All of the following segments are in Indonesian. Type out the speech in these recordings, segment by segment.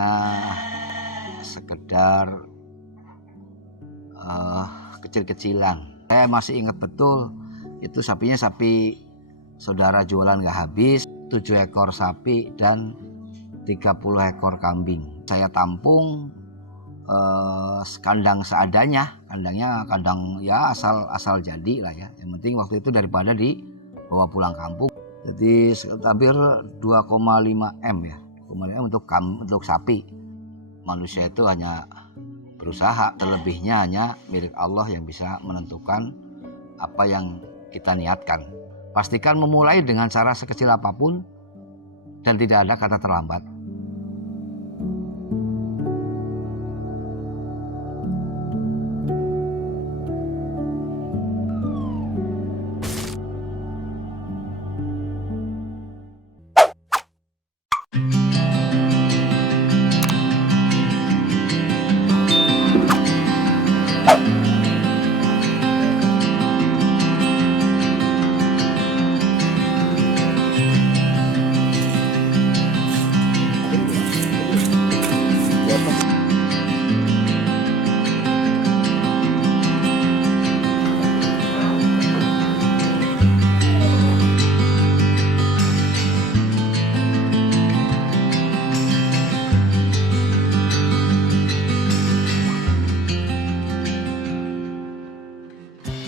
hanya sekedar kecil-kecilan. Saya masih ingat betul, itu sapinya sapi saudara jualan gak habis, 7 ekor sapi dan 30 ekor kambing. Saya tampung kandang seadanya, kandang ya asal jadi lah ya. Yang penting waktu itu daripada dibawa pulang kampung. Jadi hampir 2,5 M ya, 2,5 M untuk sapi. Manusia itu hanya berusaha, terlebihnya hanya milik Allah yang bisa menentukan apa yang kita niatkan. Pastikan memulai dengan cara sekecil apapun dan tidak ada kata terlambat.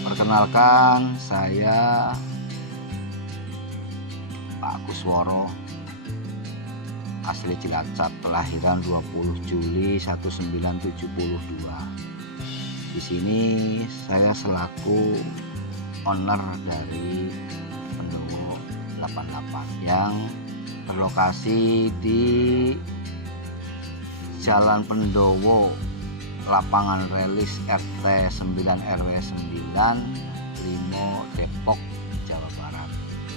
Perkenalkan, saya Pak Kusworo, asli Cilacap, kelahiran 20 Juli 1972. Di sini saya selaku owner dari Pendowo 88 yang berlokasi di Jalan Pendowo, Lapangan Relis RT 9 RW 9 Limo, Depok, Jawa Barat.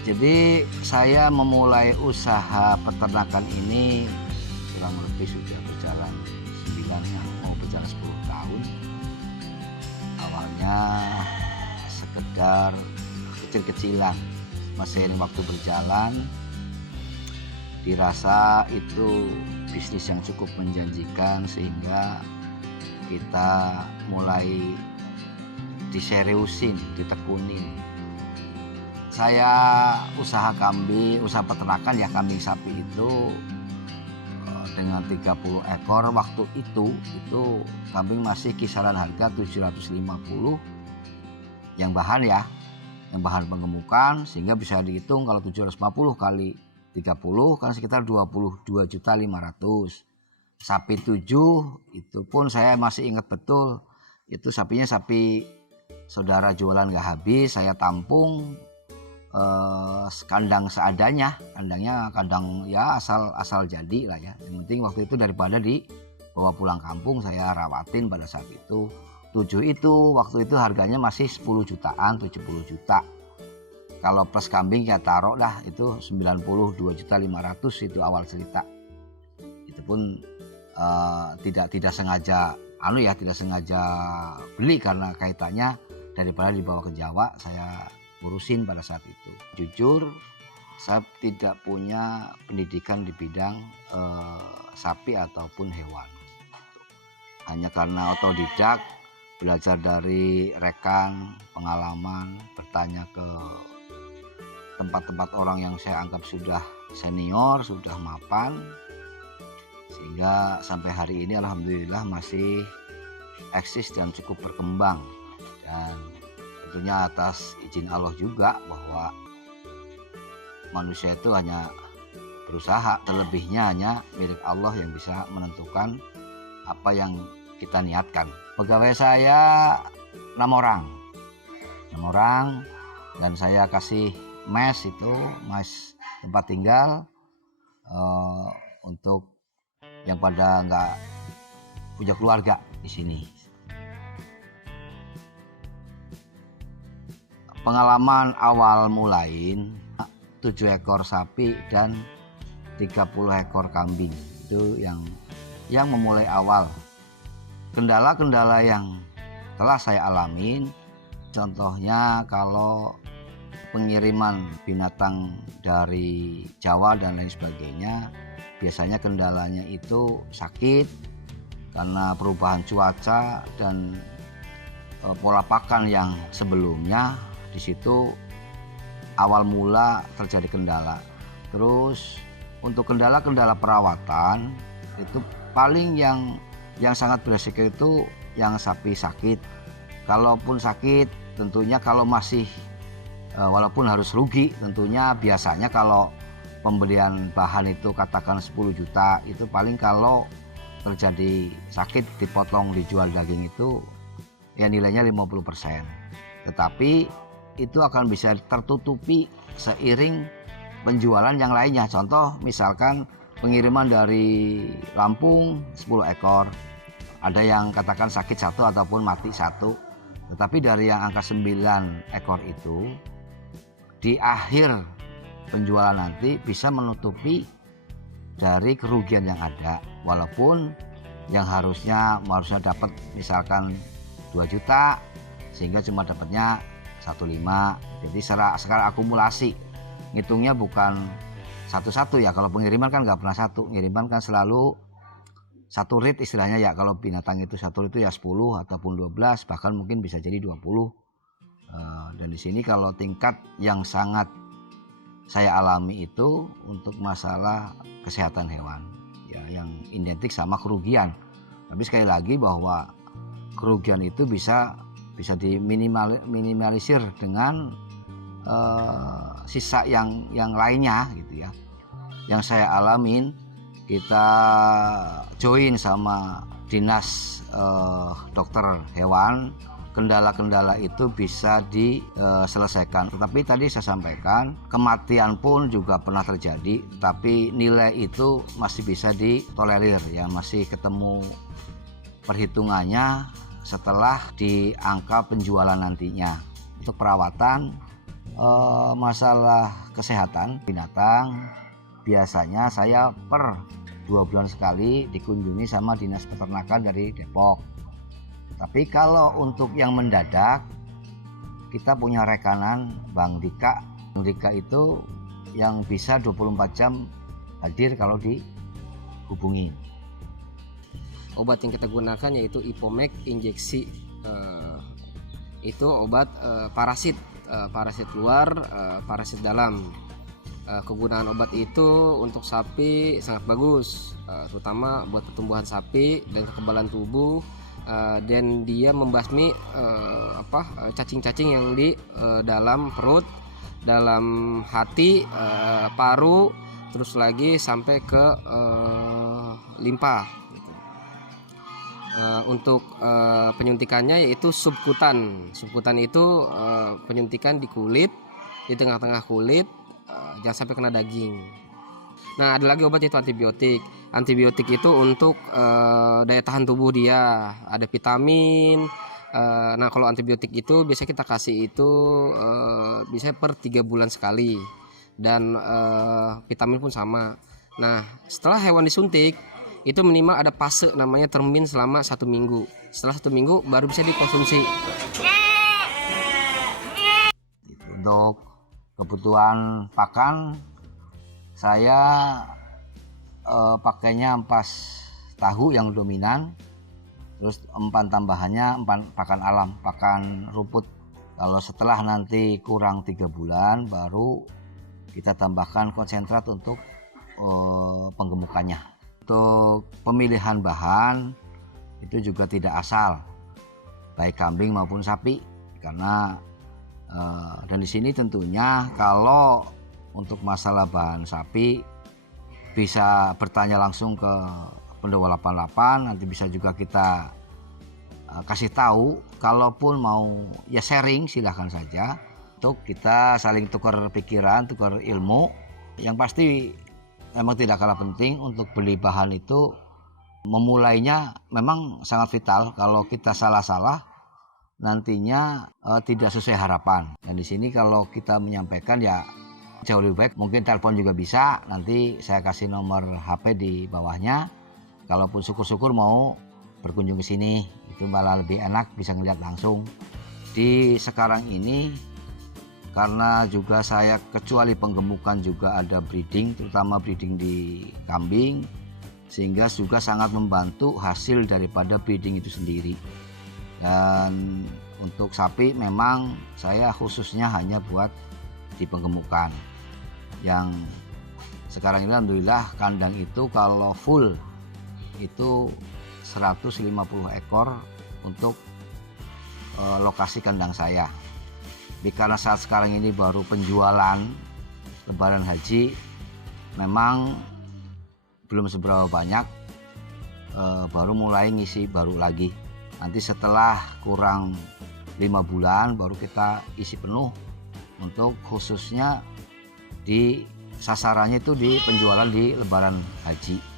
Jadi saya memulai usaha peternakan ini kurang lebih sudah berjalan 9 mau berjalan 10 tahun. Awalnya sekedar kecil-kecilan, seiring waktu berjalan dirasa itu bisnis yang cukup menjanjikan sehingga kita mulai diseriusin, ditekunin. Saya usaha peternakan ya, kambing sapi itu dengan 30 ekor waktu itu kambing masih kisaran harga 750 yang bahan penggemukan, sehingga bisa dihitung kalau 750 kali 30 kan sekitar 22.500.000. Sapi 7 itu pun saya masih ingat betul, itu sapinya sapi saudara jualan gak habis. Saya tampung kandang seadanya, kandang ya asal jadi lah ya. Yang penting waktu itu daripada dibawa pulang kampung, saya rawatin pada saat itu. 7 itu waktu itu harganya masih 10 jutaan, 70 juta. Kalau plus kambing ya taruh dah itu 92.500.000 itu awal cerita. Itu pun tidak sengaja tidak sengaja beli karena kaitannya daripada dibawa ke Jawa saya urusin pada saat itu. Jujur saya tidak punya pendidikan di bidang sapi ataupun hewan. Hanya karena otodidak, belajar dari rekan, pengalaman, bertanya ke tempat-tempat orang yang saya anggap sudah senior, sudah mapan, sehingga sampai hari ini alhamdulillah masih eksis dan cukup berkembang. Dan tentunya atas izin Allah juga, bahwa manusia itu hanya berusaha, terlebihnya hanya milik Allah yang bisa menentukan apa yang kita niatkan. Pegawai saya 6 orang dan saya kasih mes tempat tinggal untuk yang pada nggak punya keluarga di sini. Pengalaman awal mulain 7 ekor sapi dan 30 ekor kambing itu yang memulai awal. Kendala-kendala yang telah saya alamin, contohnya kalau pengiriman binatang dari Jawa dan lain sebagainya, biasanya kendalanya itu sakit karena perubahan cuaca dan pola pakan yang sebelumnya. Di situ awal mula terjadi kendala. Terus untuk kendala-kendala perawatan itu paling yang sangat beresiko itu yang sapi sakit. Kalaupun sakit tentunya kalau masih walaupun harus rugi, tentunya biasanya kalau pembelian bahan itu katakan 10 juta, itu paling kalau terjadi sakit dipotong dijual daging itu ya nilainya 50%. Tetapi itu akan bisa tertutupi seiring penjualan yang lainnya. Contoh misalkan pengiriman dari Lampung 10 ekor, ada yang katakan sakit 1 ataupun mati 1, tetapi dari yang angka 9 ekor itu di akhir penjualan nanti bisa menutupi dari kerugian yang ada, walaupun yang harusnya dapat misalkan 2 juta sehingga cuma dapatnya 1,5. Jadi secara akumulasi ngitungnya bukan satu-satu ya. Kalau pengiriman kan nggak pernah satu, pengiriman kan selalu satu rit istilahnya ya. Kalau binatang itu satu itu ya 10 ataupun 12, bahkan mungkin bisa jadi 20. Dan di sini kalau tingkat yang sangat saya alami itu untuk masalah kesehatan hewan ya, yang identik sama kerugian. Tapi sekali lagi bahwa kerugian itu bisa diminimalisir dengan sisa yang lainnya gitu ya. Yang saya alamin, kita join sama dinas dokter hewan, kendala-kendala itu bisa diselesaikan. Tetapi tadi saya sampaikan, kematian pun juga pernah terjadi, tapi nilai itu masih bisa ditolerir ya, masih ketemu perhitungannya setelah di angka penjualan nantinya. Untuk perawatan, masalah kesehatan binatang, biasanya saya per 2 bulan sekali dikunjungi sama dinas peternakan dari Depok. Tapi kalau untuk yang mendadak, kita punya rekanan Bang Dika. Bang Dika itu yang bisa 24 jam hadir kalau dihubungi. Obat yang kita gunakan yaitu Ipomek injeksi. Itu obat parasit luar, parasit dalam. Kegunaan obat itu untuk sapi sangat bagus, terutama buat pertumbuhan sapi dan kekebalan tubuh, dan dia membasmi cacing-cacing yang di dalam perut, dalam hati, paru, terus lagi sampai ke limpa. Untuk penyuntikannya yaitu subkutan. Subkutan itu penyuntikan di kulit, di tengah-tengah kulit, jangan sampai kena daging. Nah, ada lagi obat yaitu antibiotik. Antibiotik itu untuk daya tahan tubuh dia, ada vitamin. Nah, kalau antibiotik itu biasanya kita kasih itu bisa per 3 bulan sekali, dan vitamin pun sama. Nah, setelah hewan disuntik itu minimal ada fase namanya termin selama 1 minggu. Setelah 1 minggu baru bisa dikonsumsi. Untuk kebutuhan pakan, saya pakainya ampas tahu yang dominan, terus empan tambahannya empan pakan alam, pakan rumput. Kalau setelah nanti kurang 3 bulan baru kita tambahkan konsentrat untuk penggemukannya. Untuk pemilihan bahan itu juga tidak asal, baik kambing maupun sapi, karena dan di sini tentunya kalau untuk masalah bahan sapi bisa bertanya langsung ke Pendowa 88, nanti bisa juga kita kasih tahu. Kalaupun mau ya sharing, silahkan saja, untuk kita saling tukar pikiran, tukar ilmu. Yang pasti memang tidak kalah penting untuk beli bahan itu, memulainya memang sangat vital. Kalau kita salah-salah nantinya tidak sesuai harapan. Dan di sini kalau kita menyampaikan ya jauh lebih baik, mungkin telepon juga bisa, nanti saya kasih nomor HP di bawahnya. Kalaupun syukur-syukur mau berkunjung ke sini, itu malah lebih enak, bisa ngeliat langsung. Di sekarang ini karena juga saya kecuali penggemukan juga ada breeding, terutama breeding di kambing, sehingga juga sangat membantu hasil daripada breeding itu sendiri. Dan untuk sapi memang saya khususnya hanya buat di penggemukan. Yang sekarang ini alhamdulillah kandang itu kalau full itu 150 ekor untuk lokasi kandang saya. Tapi karena saat sekarang ini baru penjualan Lebaran Haji, memang belum seberapa banyak, baru mulai ngisi baru lagi. Nanti setelah kurang 5 bulan baru kita isi penuh untuk khususnya di sasarannya itu di penjualan di Lebaran Haji.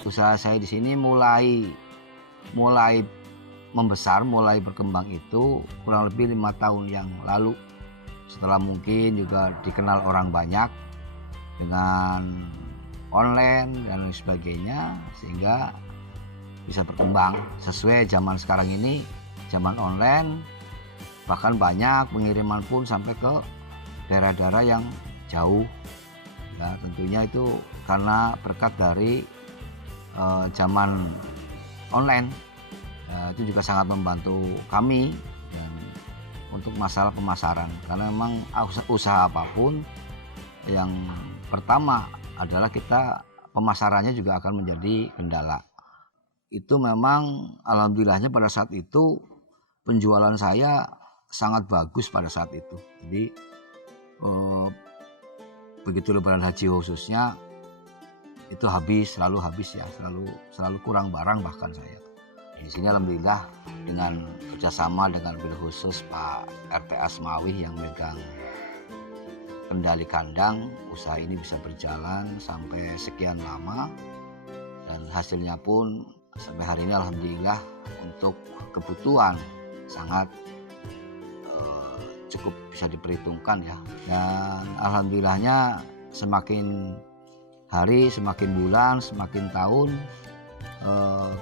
Usaha saya di sini mulai membesar, mulai berkembang itu kurang lebih 5 tahun yang lalu. Setelah mungkin juga dikenal orang banyak dengan online dan lain sebagainya, sehingga bisa berkembang sesuai zaman sekarang ini, zaman online, bahkan banyak pengiriman pun sampai ke daerah-daerah yang jauh. Ya, tentunya itu karena berkat dari zaman online. Itu juga sangat membantu kami dan untuk masalah pemasaran, karena memang usaha apapun yang pertama adalah kita pemasarannya juga akan menjadi kendala. Itu memang alhamdulillahnya pada saat itu penjualan saya sangat bagus pada saat itu. Jadi begitu Lebaran Haji khususnya itu selalu habis ya, selalu kurang barang bahkan saya. Di sini alhamdulillah dengan kerjasama dengan bil khusus Pak RTA Semawi yang megang kendali kandang, usaha ini bisa berjalan sampai sekian lama dan hasilnya pun sampai hari ini alhamdulillah untuk kebutuhan sangat cukup bisa diperhitungkan ya. Dan alhamdulillahnya semakin hari, semakin bulan, semakin tahun,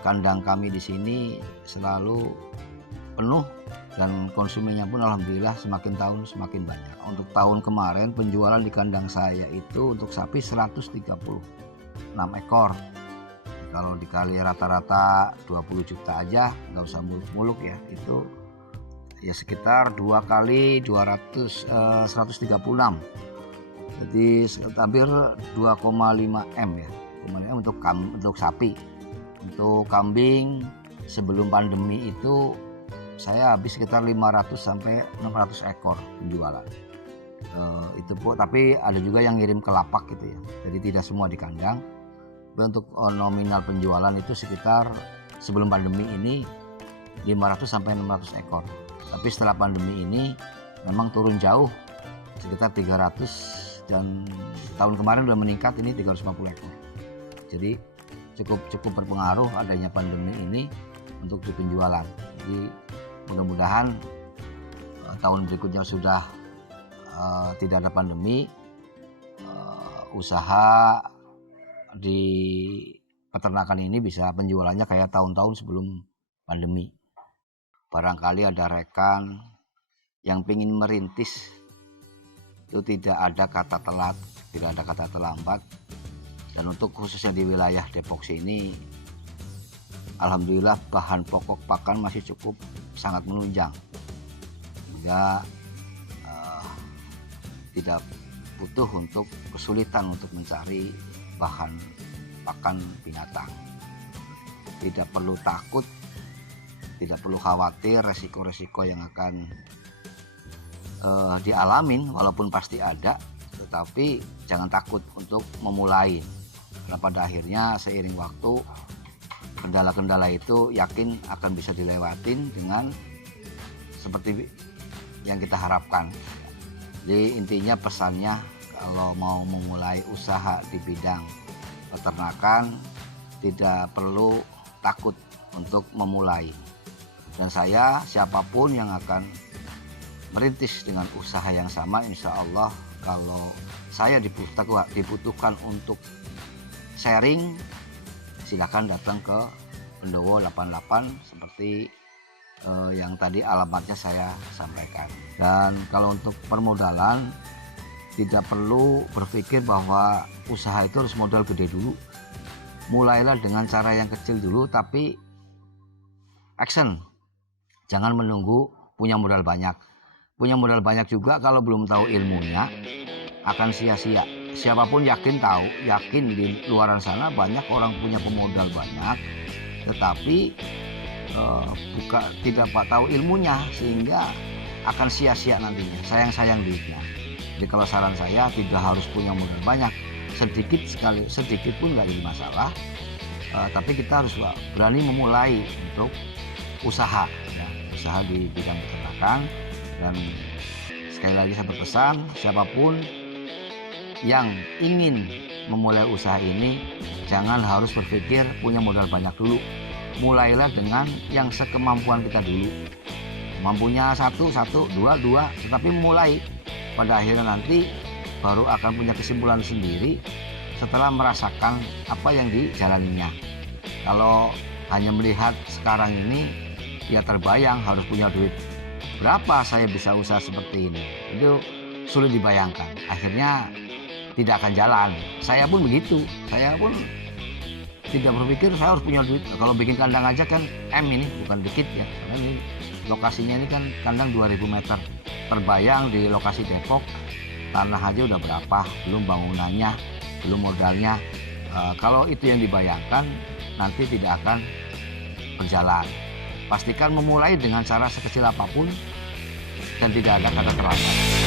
kandang kami di sini selalu penuh dan konsumennya pun alhamdulillah semakin tahun semakin banyak. Untuk tahun kemarin penjualan di kandang saya itu untuk sapi 136 ekor. Kalau dikali rata-rata 20 juta aja, nggak usah muluk-muluk ya, itu ya sekitar 2 kali 136. Jadi hampir 2,5 M ya, untuk sapi. Untuk kambing sebelum pandemi itu saya habis sekitar 500 sampai 600 ekor penjualan. Itu pun, tapi ada juga yang ngirim ke lapak gitu ya. Jadi tidak semua di kandang. Tapi untuk nominal penjualan itu sekitar sebelum pandemi ini 500 sampai 600 ekor. Tapi setelah pandemi ini memang turun jauh, sekitar 300. Dan tahun kemarin udah meningkat, ini 350 ekor. Jadi cukup berpengaruh adanya pandemi ini untuk di penjualan. Jadi mudah-mudahan tahun berikutnya sudah tidak ada pandemi, usaha di peternakan ini bisa penjualannya kayak tahun-tahun sebelum pandemi. Barangkali ada rekan yang ingin merintis, itu tidak ada kata telat, tidak ada kata terlambat. Dan untuk khususnya di wilayah Depok sini, alhamdulillah bahan pokok pakan masih cukup sangat menunjang, sehingga tidak butuh untuk kesulitan untuk mencari bahan pakan binatang. Tidak perlu takut, tidak perlu khawatir resiko-resiko yang akan dialamin, walaupun pasti ada, tetapi jangan takut untuk memulai, karena pada akhirnya seiring waktu kendala-kendala itu yakin akan bisa dilewatin dengan seperti yang kita harapkan. Jadi intinya pesannya, kalau mau memulai usaha di bidang peternakan tidak perlu takut untuk memulai. Dan saya, siapapun yang akan merintis dengan usaha yang sama, insya Allah kalau saya dibutuhkan untuk sharing, silakan datang ke Pendowo 88 seperti yang tadi alamatnya saya sampaikan. Dan kalau untuk permodalan, tidak perlu berpikir bahwa usaha itu harus modal gede dulu. Mulailah dengan cara yang kecil dulu, tapi action. Jangan menunggu punya modal banyak. Punya modal banyak juga kalau belum tahu ilmunya akan sia-sia. Siapapun yakin di luaran sana banyak orang punya pemodal banyak, tetapi tidak tahu ilmunya sehingga akan sia-sia nantinya, sayang duitnya. Jadi kalau saran saya, tidak harus punya modal banyak, sedikit pun nggak jadi masalah, tapi kita harus berani memulai untuk usaha di bidang peternakan. Dan sekali lagi saya berpesan, siapapun yang ingin memulai usaha ini jangan harus berpikir punya modal banyak dulu. Mulailah dengan yang sekemampuan kita dulu. Mampunya satu, dua, tetapi mulai. Pada akhirnya nanti baru akan punya kesimpulan sendiri setelah merasakan apa yang dijalaninya. Kalau hanya melihat sekarang ini, ya terbayang harus punya duit berapa saya bisa usaha seperti ini. Itu sulit dibayangkan. Akhirnya tidak akan jalan. Saya pun begitu. Saya pun tidak berpikir saya harus punya duit. Kalau bikin kandang aja kan ini bukan dikit ya. Karena ini lokasinya ini kan kandang 2000 meter. Terbayang di lokasi Depok, tanah aja udah berapa, belum bangunannya, belum modalnya. Kalau itu yang dibayangkan, nanti tidak akan berjalan. Pastikan memulai dengan cara sekecil apapun dan tidak ada kata terlambat.